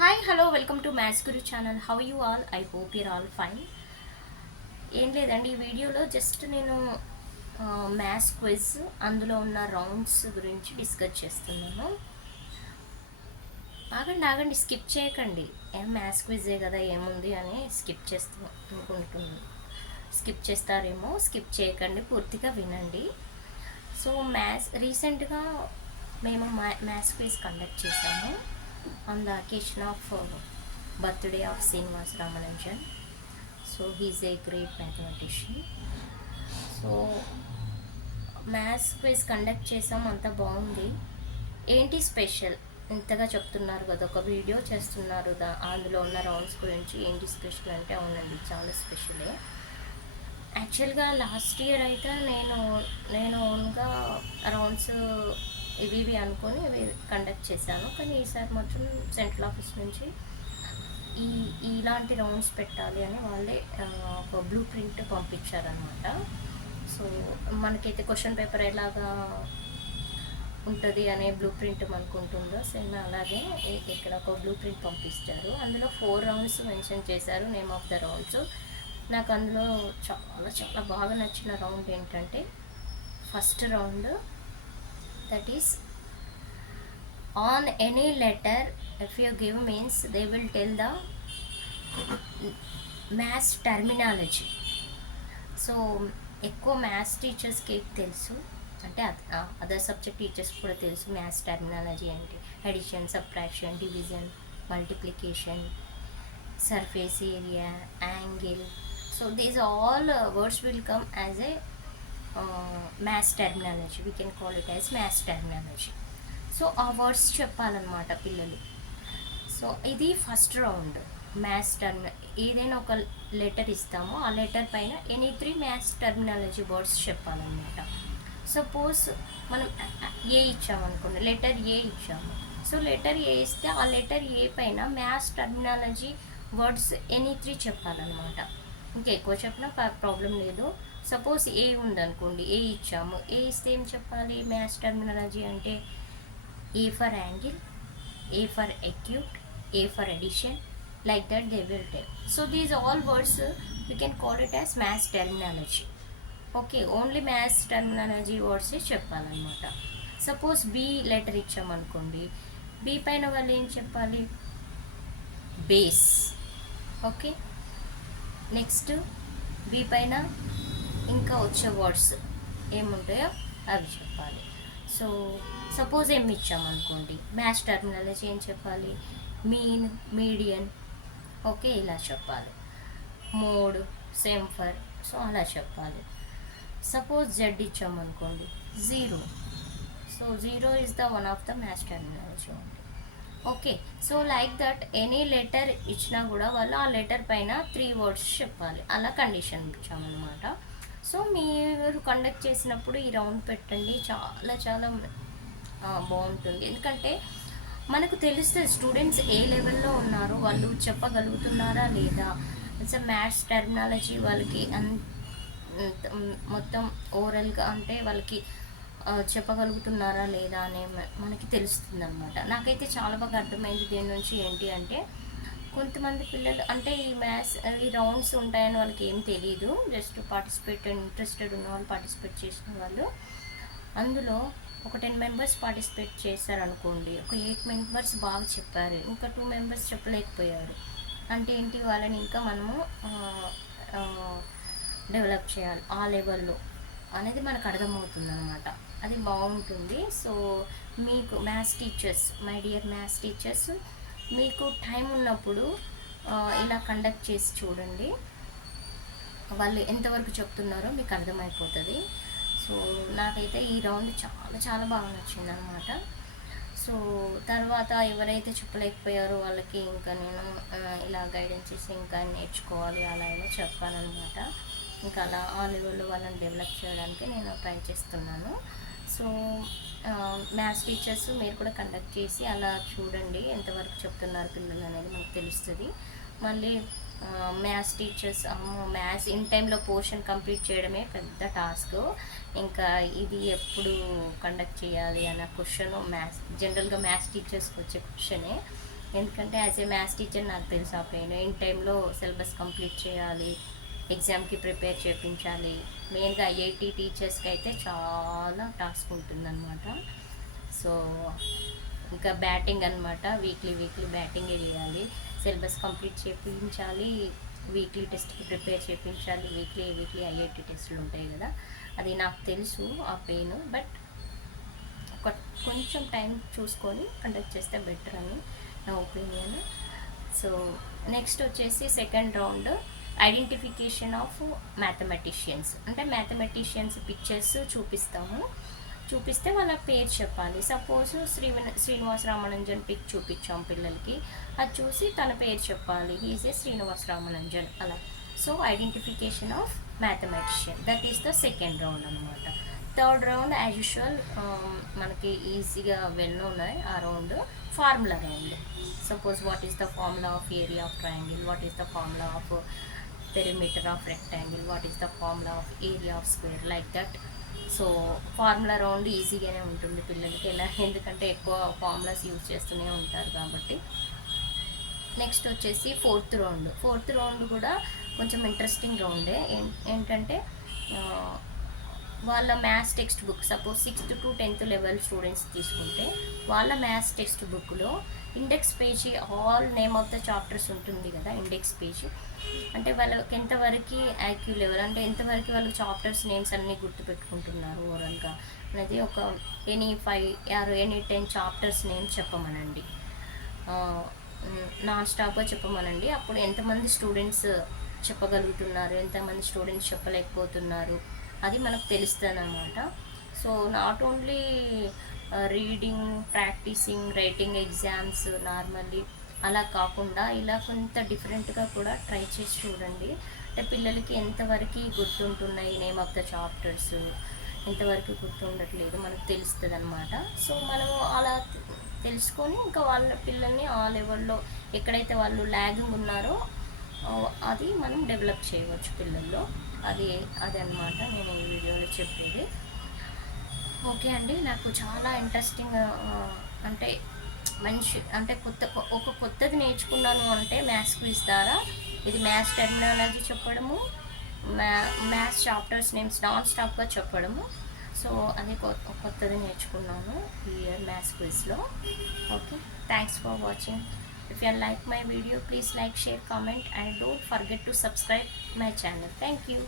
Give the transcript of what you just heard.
Hi hello welcome to maths Guru channel. How you all? I hope your all fine. ఏం లేదండి, ఈ వీడియోలో just నేను maths quiz అందులో ఉన్న రౌండ్స్ గురించి డిస్కస్ చేస్తున్నాను. ఆగండి, స్కిప్ చేయకండి. మ్యాథ్స్ క్విజే కదా, ఏముంది అని స్కిప్ చేస్తూ అనుకుంటున్నాను. స్కిప్ చేస్తారేమో, స్కిప్ చేయకండి, పూర్తిగా వినండి. సో రీసెంట్గా మేము మ్యాథ్స్ క్విజ్ కండక్ట్ చేశాము on the occasion of birthday of Srinivas Ramanujan. So he is a great mathematician. So maths quiz conduct చేసాం, అంతా బాగుంది. ఏంటి స్పెషల్ ఇంతగా చెప్తున్నారు కదా, ఒక వీడియో చేస్తున్నారు అందులో ఉన్న రౌండ్స్ గురించి. ఏంటి స్పెషల్ అంటే, అవునండి చాలా స్పెషలే. యాక్చువల్గా లాస్ట్ ఇయర్ అయితే నేను ఓన్గా రౌండ్స్ ఇవి అనుకొని ఇవి కండక్ట్ చేశాను. కానీ ఈసారి మాత్రం సెంట్రల్ ఆఫీస్ నుంచి ఇలాంటి రౌండ్స్ పెట్టాలి అని వాళ్ళే ఒక బ్లూ ప్రింట్ పంపించారనమాట. సో మనకైతే క్వశ్చన్ పేపర్ ఎలాగా ఉంటుంది అనే బ్లూ ప్రింట్ మనకు ఉంటుందో సేమ్ అలాగే ఇక్కడ ఒక బ్లూ ప్రింట్ పంపిస్తారు. అందులో 4 రౌండ్స్ మెన్షన్ చేశారు, నేమ్ ఆఫ్ ద రౌండ్స్. నాకు అందులో చాలా చాలా బాగా నచ్చిన రౌండ్ ఏంటంటే, first round, that is on any letter if you give means they will tell the maths terminology. So ఎక్కువ మ్యాథ్స్ టీచర్స్కి తెలుసు, అంటే అదర్ సబ్జెక్ట్ టీచర్స్ కూడా తెలుసు మ్యాథ్స్ టర్మినాలజీ అంటే addition, subtraction, division, multiplication, surface area, angle. So these all words will come as a maths terminology. We can call it as maths terminology. So ఆ words చెప్పాలన్నమాట పిల్లలు. So ఇది first round. Maths ఏదైనా ఒక letter ఇస్తామో ఆ letter పైన any 3 maths terminology words చెప్పాలన్నమాట. Suppose మనం ఏ ఇచ్చామనుకోండి, లెటర్ ఏ ఇచ్చాము. సో లెటర్ ఏ ఇస్తే ఆ లెటర్ ఏ పైన మ్యాథ్స్ టర్మినాలజీ వర్డ్స్ ఎనీ 3 చెప్పాలన్నమాట. ఇంకా ఎక్కువ చెప్పినా ప్రాబ్లం లేదు. సపోజ్ ఏ ఉందనుకోండి, ఏ ఇచ్చాము, ఏ ఇస్తే ఏం చెప్పాలి మ్యాథ్స్ టర్మినాలజీ అంటే, A for angle, A for acute, A for addition, like that they will tell. So these all words we can call it as maths terminology. Okay, only maths terminology వర్డ్సే చెప్పాలన్నమాట. Suppose B letter ఇచ్చామనుకోండి, B పైన వాళ్ళు ఏం చెప్పాలి, base. Okay, next B పైన ఇంకా వచ్చే వర్డ్స్ ఏముంటాయో అవి చెప్పాలి. సో సపోజ్ ఏం ఇచ్చామనుకోండి, మ్యాథ్స్ టర్మినాలజీ ఏం చెప్పాలి, మీన్, మీడియన్, ఓకే ఇలా చెప్పాలి. మోడ్, సెంఫర్, సో అలా చెప్పాలి. సపోజ్ జెడ్ ఇచ్చామనుకోండి, zero. So zero is the one of the maths terminology ఉంది. Okay, so like that any letter ఇచ్చినా కూడా వాళ్ళు ఆ లెటర్ పైన 3 వర్డ్స్ చెప్పాలి. అలా కండిషన్ ఇచ్చామన్నమాట. సో మీరు కండక్ట్ చేసినప్పుడు ఈ రౌండ్ పెట్టండి, చాలా చాలా బాగుంటుంది. ఎందుకంటే మనకు తెలుస్తుంది స్టూడెంట్స్ ఏ లెవెల్లో ఉన్నారో, వాళ్ళు చెప్పగలుగుతున్నారా లేదా, ఇట్స్ మ్యాథ్స్ టర్మినాలజీ వాళ్ళకి మొత్తం ఓవరాల్గా అంటే వాళ్ళకి చెప్పగలుగుతున్నారా లేదా అనే మనకి తెలుస్తుంది అనమాట. నాకైతే చాలా బాగా అర్థమైంది దీని నుంచి. ఏంటి అంటే, కొంతమంది పిల్లలు అంటే ఈ రౌండ్స్ ఉంటాయని వాళ్ళకి ఏం తెలియదు, జస్ట్ ఇంట్రెస్టెడ్ ఉన్న వాళ్ళు పార్టిసిపేట్ చేసిన వాళ్ళు. అందులో ఒక 10 మెంబర్స్ పార్టిసిపేట్ చేశారనుకోండి, ఒక 8 మెంబర్స్ బాగా చెప్పారు, ఇంకా 2 మెంబర్స్ చెప్పలేకపోయారు. అంటే ఏంటి, వాళ్ళని ఇంకా మనము డెవలప్ చేయాలి ఆ లెవెల్లో అనేది మనకు అర్థమవుతుంది అనమాట. అది బాగుంటుంది. సో మీకు maths teachers, my dear maths teachers, మీకు టైం ఉన్నప్పుడు ఇలా కండక్ట్ చేసి చూడండి, వాళ్ళు ఎంతవరకు చెప్తున్నారో మీకు అర్థమైపోతుంది. సో నాకైతే ఈ రౌండ్ చాలా చాలా బాగా నచ్చింది అనమాట. సో తర్వాత ఎవరైతే చెప్పలేకపోయారో వాళ్ళకి ఇంకా నేను ఇలా గైడెన్స్ చేసి ఇంకా నేర్చుకోవాలి అలా ఇలా చెప్పాలన్నమాట. ఇంకా అలా ఆ లెవెల్లో వాళ్ళని డెవలప్ చేయడానికి నేను ట్రై చేస్తున్నాను. సో మ్యాథ్స్ టీచర్స్ మీరు కూడా కండక్ట్ చేసి అలా చూడండి ఎంతవరకు చెప్తున్నారు పిల్లలు అనేది మనకు తెలుస్తుంది. మళ్ళీ మ్యాథ్స్ టీచర్స్ మ్యాథ్స్ ఇన్ టైంలో పోర్షన్ కంప్లీట్ చేయడమే పెద్ద టాస్క్. ఇంకా ఇది ఎప్పుడు కండక్ట్ చేయాలి అన్న క్వశ్చన్ జనరల్గా మ్యాథ్స్ టీచర్స్కి వచ్చే క్వశ్చనే. ఎందుకంటే యాజ్ ఏ మ్యాథ్స్ టీచర్ నాకు తెలుసు ఆ పెయిన్. ఇన్ టైంలో సిలబస్ కంప్లీట్ చేయాలి, ఎగ్జామ్కి ప్రిపేర్ చేయించాలి. మెయిన్గా ఐఐటి టీచర్స్కి అయితే చాలా టాస్క్ ఉంటుందన్నమాట. సో ఇంకా బ్యాటింగ్ అనమాట, వీక్లీ బ్యాటింగే చేయాలి, సిలబస్ కంప్లీట్ చేయించాలి, వీక్లీ టెస్ట్కి ప్రిపేర్ చేయించాలి, వీక్లీ ఐఐటి టెస్టులు ఉంటాయి కదా. అది నాకు తెలుసు ఆ పెయిన్. బట్ ఒక కొంచెం టైం చూసుకొని కండక్ట్ చేస్తే బెటర్ అని నా ఒపీనియన్. సో నెక్స్ట్ వచ్చేసి second round identification of mathematicians. అంటే మ్యాథమెటిషియన్స్ పిక్చర్స్ చూపిస్తే వాళ్ళ పేరు చెప్పాలి. సపోజ్ శ్రీనివాస రామానుజన్ పిక్ చూపించాం పిల్లలకి, అది చూసి తన పేరు చెప్పాలి, ఈజ్ ఏ శ్రీనివాస రామానుజన్ అలా. So identification of mathematician, that is the second round అనమాట. థర్డ్ రౌండ్ యాజ్ యూజువల్ మనకి ఈజీగా ఉన్నాయి ఆ round, formula round. Suppose what is the formula of area of triangle, what is the formula of perimeter of rectangle, what is the formula of area of square, like that. So formula round ఈజీగానే ఉంటుంది పిల్లలకి, ఎలా ఎందుకంటే ఎక్కువ formulas use చేస్తూనే ఉంటారు కాబట్టి. Next వచ్చేసి ఫోర్త్ రౌండ్ కూడా కొంచెం ఇంట్రెస్టింగ్ రౌండే. ఏంటంటే వాళ్ళ maths text book, suppose 6th to 10th level students తీసుకుంటే వాళ్ళ మ్యాథ్స్ టెక్స్ట్ బుక్లో index page all name of the chapters ఉంటుంది కదా. ఇండెక్స్ పేజీ అంటే వాళ్ళకి ఎంతవరకు ఐక్యూ లెవెల్, అంటే ఎంతవరకు వాళ్ళు చాప్టర్స్ నేమ్స్ అన్నీ గుర్తుపెట్టుకుంటున్నారు ఓవరాల్గా అనేది ఒక any 5 or any 10 chapters names చెప్పమనండి, నాన్ స్టాప్గా చెప్పమనండి. అప్పుడు ఎంతమంది స్టూడెంట్స్ చెప్పగలుగుతున్నారు, ఎంతమంది స్టూడెంట్స్ చెప్పలేకపోతున్నారు అది మనకు తెలుస్తుంది అన్నమాట. So not only reading, practising, writing exams normally అలా కాకుండా ఇలా కొంత డిఫరెంట్గా కూడా ట్రై చేసి చూడండి. అంటే పిల్లలకి ఎంతవరకు గుర్తుంటున్నాయి నేమ్ ఆఫ్ ద చాప్టర్స్, ఎంతవరకు గుర్తుండట్లేదు మనకు తెలుస్తుంది అనమాట. సో మనం అలా తెలుసుకొని ఇంకా వాళ్ళ పిల్లల్ని ఆ లెవెల్లో ఎక్కడైతే వాళ్ళు ల్యాగింగ్ ఉన్నారో అది మనం డెవలప్ చేయవచ్చు పిల్లల్లో. అది అనమాట నేను ఈ వీడియోలో చెప్పేది. ఓకే అండి, నాకు చాలా ఇంట్రెస్టింగ్, అంటే అంటే కొత్తది నేర్చుకున్నాను అంటే మ్యాథ్స్ క్విజ్ ద్వారా. ఇది మ్యాథ్స్ టెర్మినాలజీ చెప్పడము, మ్యాథ్స్ చాప్టర్స్ నేమ్స్ నాన్ స్టాప్గా చెప్పడము. సో అది కొత్తది నేర్చుకున్నాను ఈ ఇయర్ మ్యాథ్స్ క్విజ్లో. Okay, thanks for watching. If you like my video, please like, share, comment and don't forget to subscribe my channel. Thank you.